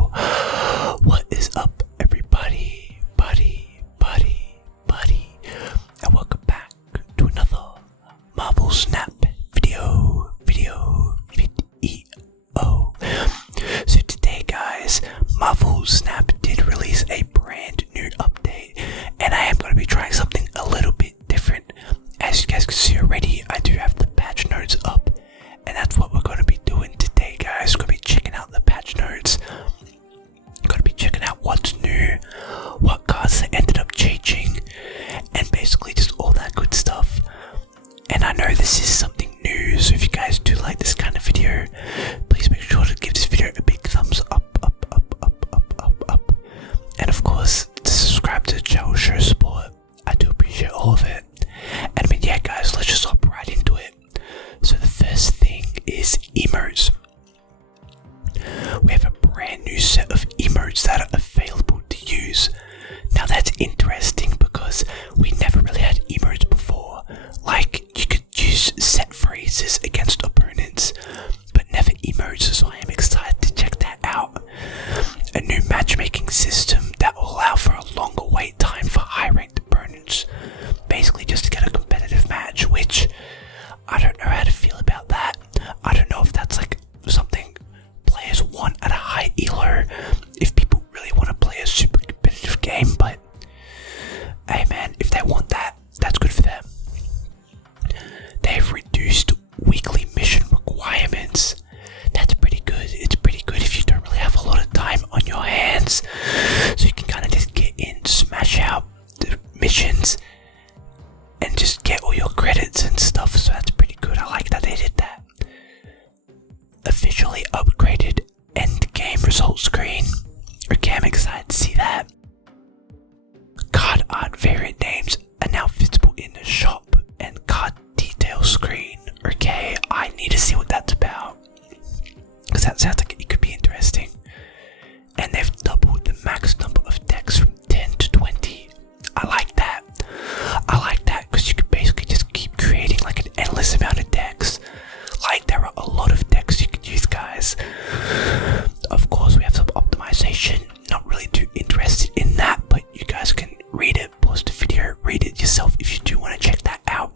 yo. What is up, everybody? Buddy. And welcome back to another Marvel Snap video. So today, guys, Marvel Snap did release a brand new update, and I am going to be trying something a little bit different. As you guys can see already, I do have the patch notes up, and that's what we're going to be doing today, guys. We're going to be checking out the patch notes. Going to be checking out what's new, what cards they ended up changing, and basically just all that good stuff. And I know this is something new, so if you guys do like this kind of video, please make sure to give this video a big thumbs up. And of course, to subscribe to the channel, show support. I do appreciate all of it. And I mean, yeah, guys, let's just hop right into it. So the first thing is emotes. We have a brand new set of emotes that are available to use. Now that's interesting because we never really had emotes before. Like, you could use set phrases against opponents, but never emotes, so I am excited to check that out. A new matchmaking system that will allow for a longer wait time for high-ranked opponents. Basically just to get a competitive match, which I don't know how to feel about that. I don't know if that's like something players want at a high elo, if people really want to play a super competitive game, but hey man, if they want that, that's good for them. They've reduced weekly mission requirements. That's pretty good. It's pretty good if you don't really have a lot of time on your hands, so you can kind of just get in, smash out the missions, and just get all your credits and stuff. So that's pretty good. I like that they did that. Officially upgraded end game results screen. Okay, I'm excited to see that. Card art variant names are now visible in the shop and card detail screen. Okay, I need to see what that's about, because that sounds like it could be interesting. And they've doubled the max number of decks from 10 to 20. I like that because you could basically just keep creating like an endless amount of decks. Like, there are a lot of decks you could use, guys. Of course, we have some optimization. Not really too interested in that, but you guys can read it, pause the video, read it yourself if you do want to check that out.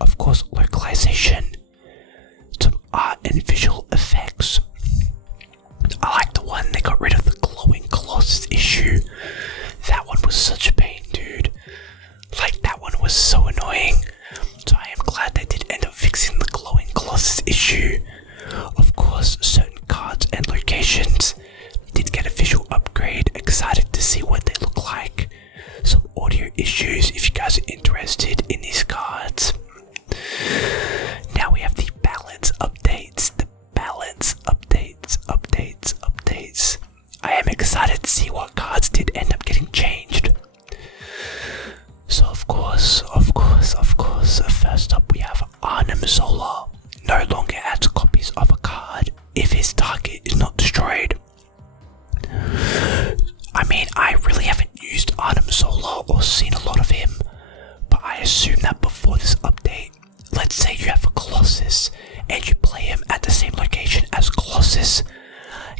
Of course, localization, some art and visual effects. I like the one they got rid of the glowing Colossus issue. That one was such a pain, dude. Like, that one was so annoying. So I am glad they did end up fixing the glowing Colossus issue. Of course, certain cards and locations did get a visual upgrade. Excited to see what they look like. Some audio issues if you guys are interested in these cards. Now we have the balance updates. I am excited to see what cards did end up getting changed. So of course, first up we have Arnim Zola. No longer adds copies of a card if his target is not destroyed. I mean, I really haven't used Arnim Zola or seen a lot of him, but I assume that before this update, let's say you have a Colossus and you play him at the same location as Colossus,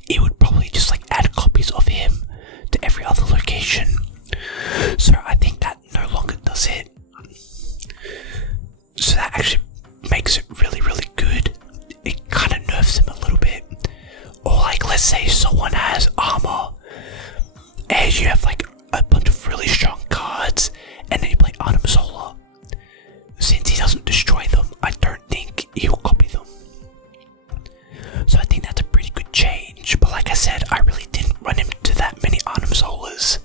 it would probably just like add copies of him to every other location. So I think that no longer does it. So that actually makes it really good. It kind of nerfs him a little bit. Or like, let's say someone has armor and you have like a bunch of really strong cards, and then you play Arnim Zola. Since he doesn't destroy them, I don't think he'll copy them. So I think that's a pretty good change. But like I said, I really didn't run into that many Arnim Zolas.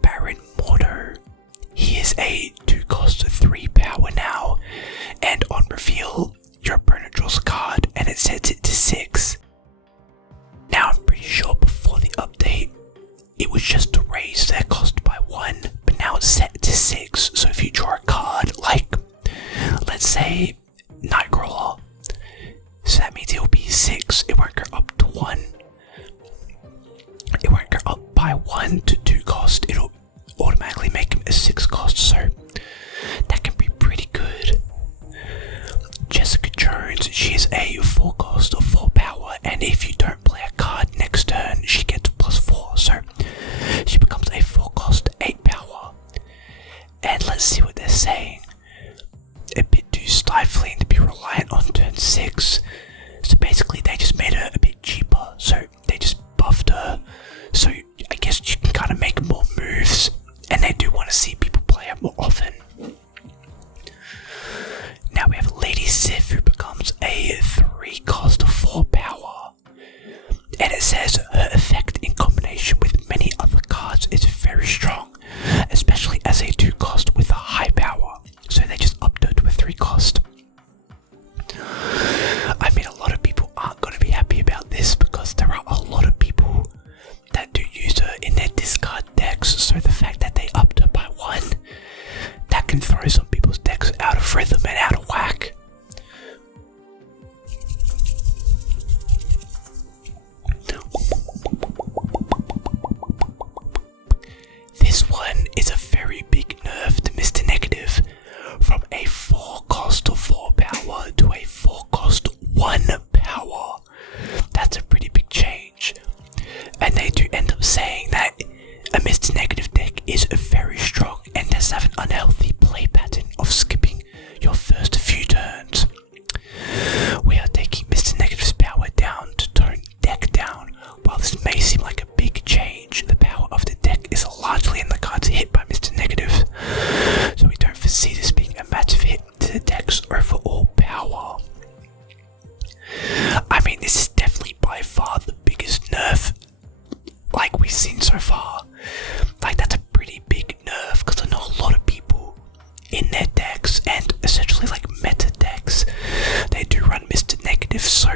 Baron Mordo. He is a 2-cost 3 power now, and on reveal, your opponent draws a card and it sets it to 6. Now I'm pretty sure before the update, it was just to raise their cost by 1, but now it's set to 6. So if you draw a card, like, let's say Nightcrawler, so that means it will be 6, it won't go up to 1. It won't go up by 1 to 2 cost, it'll automatically make him a 6 cost, so that can be pretty good. Jessica Jones, she is a 4 cost of 4 power, and if you don't play a card negative, so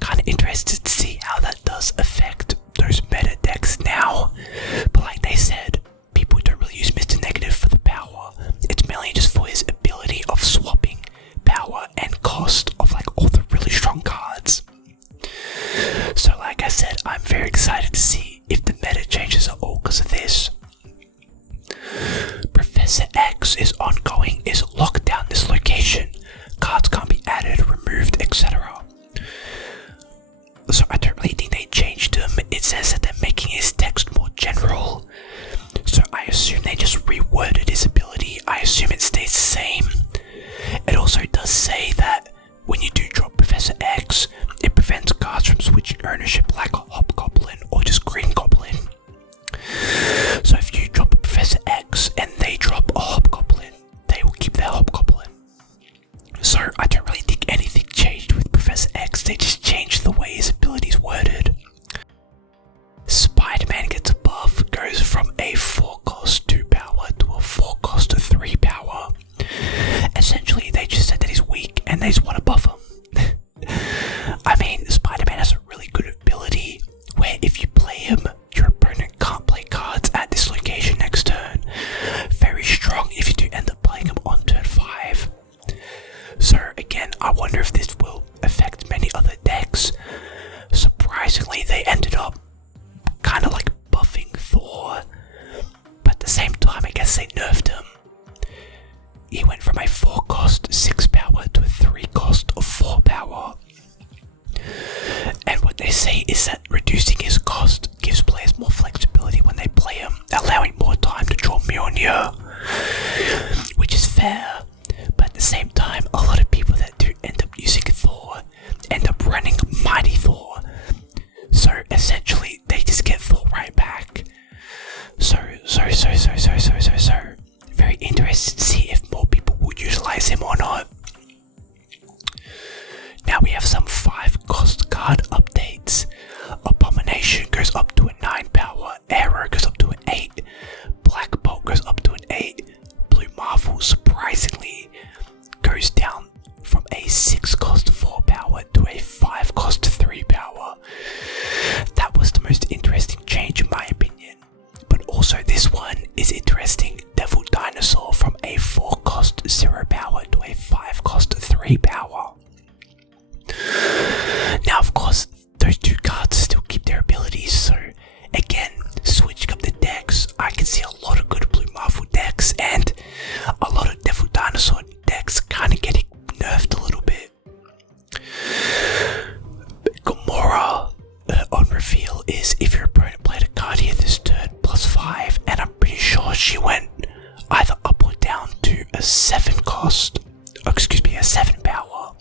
kind of interested to see how that does affect those meta decks now. But like they said, people don't really use Mr. Negative for the power. It's mainly just for his ability of swapping power and cost of like all the really strong cards. So like I said, I'm very excited to see if the meta changes at all because of this. Professor X is ongoing, is locked down this location. Cards can't be added, removed, etc. So I don't really think they changed him. It says that they're making his text more general. So I assume they just reworded his ability. I assume it stays the same. It also does say that when you do drop Professor X, it prevents cards from switching ownership like a Hobgoblin or just Green Goblin. So if you drop a Professor X and they drop a Hobgoblin, they will keep their Hobgoblin. So I don't really think anything changed with Professor X, they just changed the way his ability's worded. Spider-Man gets a buff, goes from a 4 cost 2 power to a 4 cost 3 power. Essentially they just said that he's weak and they just want to buff him. I mean, Spider-Man has a really good ability where if you play him, your opponent can't play cards at this location next turn. Very strong if you do end up playing him on turn 5. So again, I wonder if this will affect many other decks. Surprisingly, they ended up kind of like buffing Thor, but at the same time I guess they nerfed him. He went from a 4 cost 6 power to a 3 cost of 4 power. And what they say is that reducing his cost gives players more flexibility when they play him, allowing more time to draw Mjolnir, which is fair. But at the same time, a lot of people that do end up using Thor end up running Mighty Thor. So essentially, they just get Thor right back. So. Very interested to see if more people will utilize him or not. Now we have some 5 cost card updates. Abomination goes up to a 9 power, Arrow goes up to an 8, Black Bolt goes up to an 8, Blue Marvel surprisingly goes down from a 6 cost 4 power to a 5 cost 3 power. That was the most interesting change in my opinion. But also this one is interesting. Devil Dinosaur from a 4 cost 0 power to a 5 cost 3 power. Now of course those two cards still keep their abilities, so again, switching up the decks, I can see a lot of good Blue Marvel decks and a lot of Devil Dinosaur decks kind of getting nerfed a little bit. Gamora on reveal is if your opponent played a card here this turn +5, and I'm pretty sure she went either up or down to a 7 power.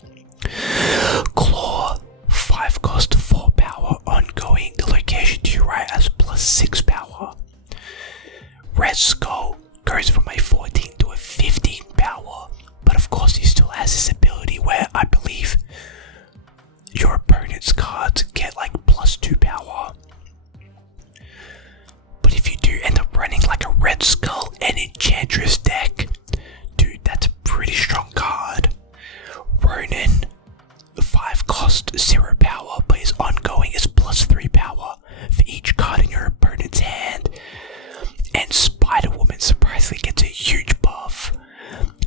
Claw, 5 cost 4 power, ongoing, the location to your right has +6 power. Red Skull goes from a 14 to a 15 power, but of course he still has this ability where I believe your opponent's cards get like +2 power. But if you do end up running like a Red Skull and Enchantress deck, dude, that's a pretty strong card. Ronin, 5 cost 0 power, but his ongoing is +3 power for each card in your opponent's hand. And Spider-Woman surprisingly gets a huge buff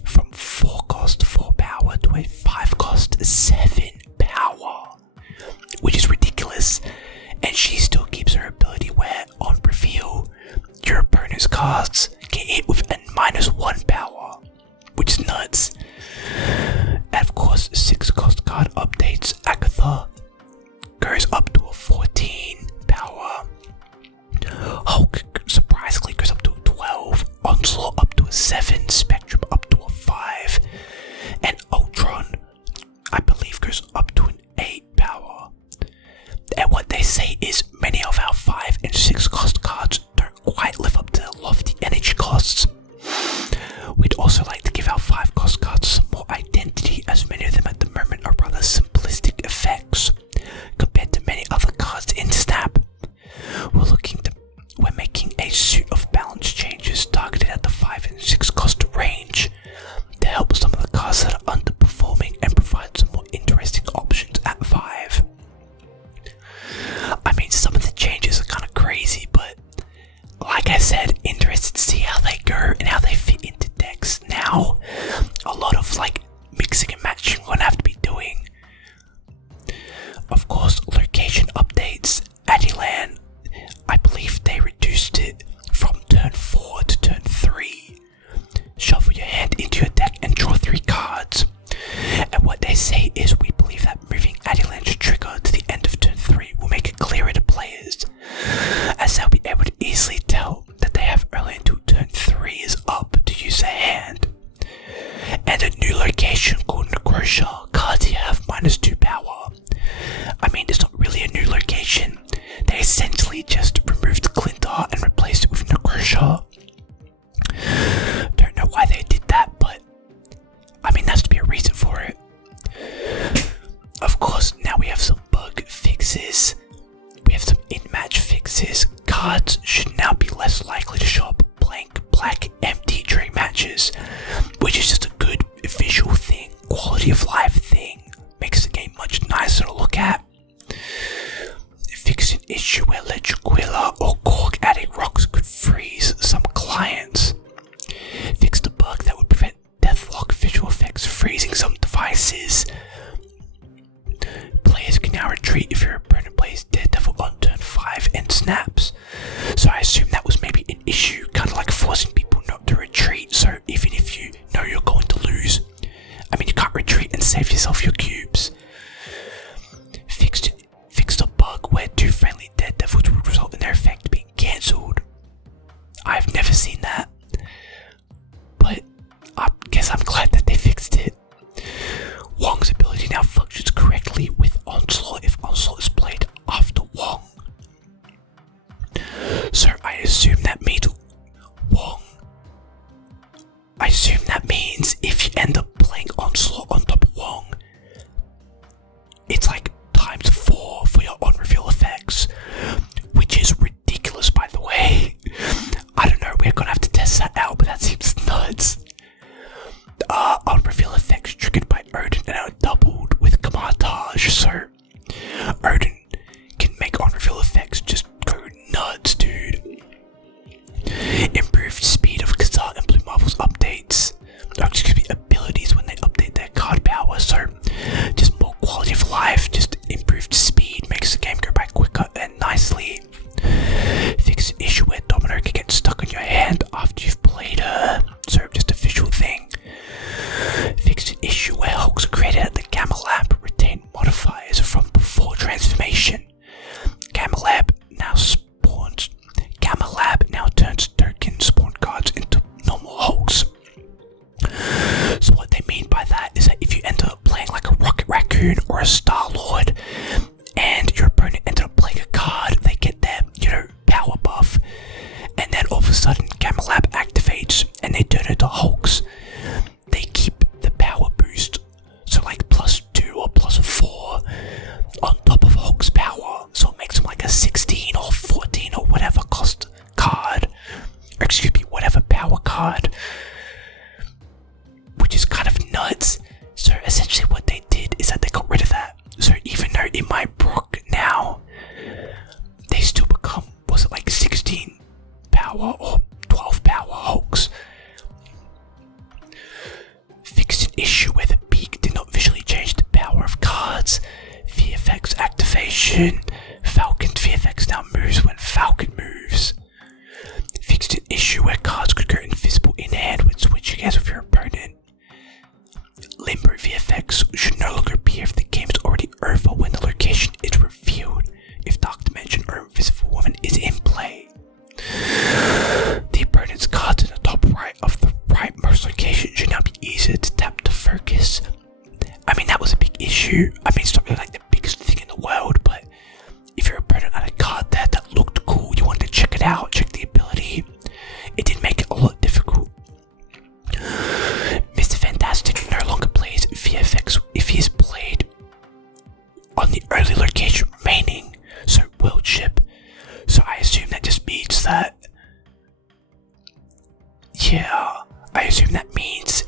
from 4 cost 4 power to a 5 cost 7 power, which is ridiculous. And she still keeps her ability where on reveal your opponent's cards get hit with a -1 power, which is nuts. And of course 6 cost card updates. Agatha goes up to a 14 power, Hulk surprisingly goes up to a 12, Onslaught up to a 7, Spectrum up to a 5, and Ultron I believe goes up to an 8 power. And what they say is many of our 5 and 6 cost cards don't quite live up to their lofty energy costs. We'd also like to give our 5 cost cards some more identity, as many of them at the moment are rather simplistic effects compared to many other cards in Snap. We're making a suit of balance changes targeted at the 5 and 6 cost range to help some of the cards that are underperforming and provide some more interesting options -2 power. I mean, it's not really a new location. They essentially just removed Glinda and replaced it with Necrosha. Don't know why they did that, but I mean, that's to be a reason for it. Of course, now we have some bug fixes. We have some in-match fixes. Cards should now be less likely to show up blank, black, empty during matches, which is just a good visual thing, quality of life thing. Makes the game much nicer to look at. Fixed an issue where Legiquilla or Cork adding rocks could freeze some clients. Fixed a bug that would prevent deathlock visual effects freezing some devices. Players can now retreat if your opponent plays Daredevil on turn 5 and snaps. So I assume that was maybe an issue, kind of like forcing people not to retreat, so even if you know you're going to lose, I mean, you can't retreat and save yourself your cubes. Fixed a bug where 2 friendly Daredevils would result in their effect being cancelled. I've never seen that, but I guess I'm glad that they fixed it. Wong's ability now functions correctly with Onslaught if Onslaught is played after Wong. So I assume that means if you end up playing Onslaught on top of Wong, it's like ×4 for your on-reveal effects, which is ridiculous, by the way. I don't know, we're gonna have to test that out, but that seems nuts. On-reveal effects triggered by Odin and are doubled with Camartage, so Odin can make on-reveal effects just go nuts, dude. Improved speed of Kazar and Blue Marvel's abilities when they update their card power, so just more quality of life, just improved speed, makes the game go by quicker and nicely. Fix an issue where Domino can get stuck on your hand after you've played her, so just a visual thing. Fixed an issue where hulks created at the Gamma Lab retain modifiers from before transformation. Gamma Lab now turns token spawn cards into normal hulks. So what they mean by that is that if you end up playing like a Rocket Raccoon or a Star-Lord, and your opponent ended up playing a card, they get their, power buff, and then all of a sudden Gamma Lab activates and they turn into hulks. They keep the power boost, so like +2 or +4 on top of Hulk's power, so it makes them like a 16 or 14 or whatever cost card, or whatever power card, which is kind of nuts. So essentially what they did is that they got rid of that. So even though in my proc now, they still become, was it like 16 power or 12 power Hulks. Fixed an issue where the peak did not visually change the power of cards. VFX activation. Falcon's VFX now moves when Falcon moves. Fixed an issue where cards could go invisible in hand when switching hands with your opponent. Limbo VFX should no longer appear if the game's already over when the location is revealed, if Dark Dimension or Invisible Woman is in play. The opponent's cards in the top right of the rightmost location should now be easier to tap to focus. I mean, that was a big issue. I mean, it's not really like the biggest thing in the world, but if your opponent had a card there that looked cool, you wanted to check it out, check the ability, it did make it a lot difficult. Mr. Fantastic no longer plays VFX if he is played on the only location remaining, so World Ship. So I assume that just means that, I assume that means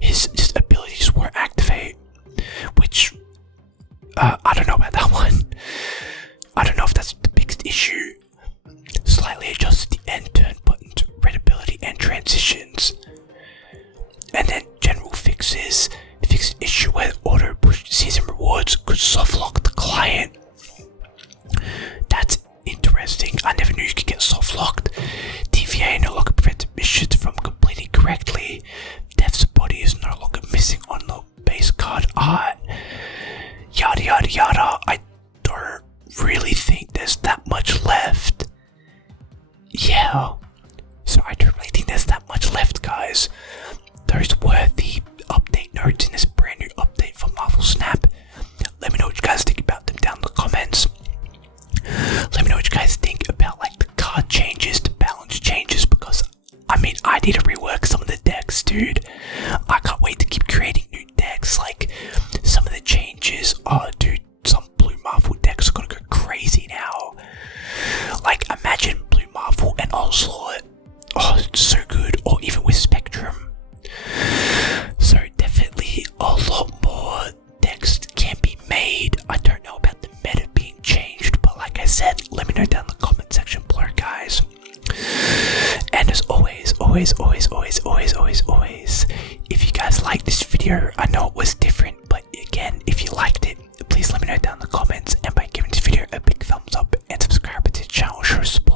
his just abilities won't activate, which, I don't know about that one. I don't know if that's the biggest issue. Slightly adjusted the end turn button to red ability and transitions. And then general fixes. Fix an issue where auto push season rewards could soft lock the client. That's interesting. I never knew you could get soft locked. TVA no longer prevents missions from completing correctly. Death's body is no longer missing on the base card art. Yada yada yada. I don't really think there's that much left. Yeah. So I don't really think there's that much left, guys. Those were the update notes in this brand new update for Marvel Snap. Oh, dude, some blue Marvel decks are gonna go crazy now. Like, imagine blue Marvel and Onslaught. Oh, it's so good. Or even with Spectrum. So definitely a lot more decks can be made. I don't know about the meta being changed, but like I said, let me know down in the comment section below, guys. And as always, if you guys liked this video, I know it was different, but again, if you liked it, please let me know down in the comments, and by giving this video a big thumbs up and subscribe to the channel, show support.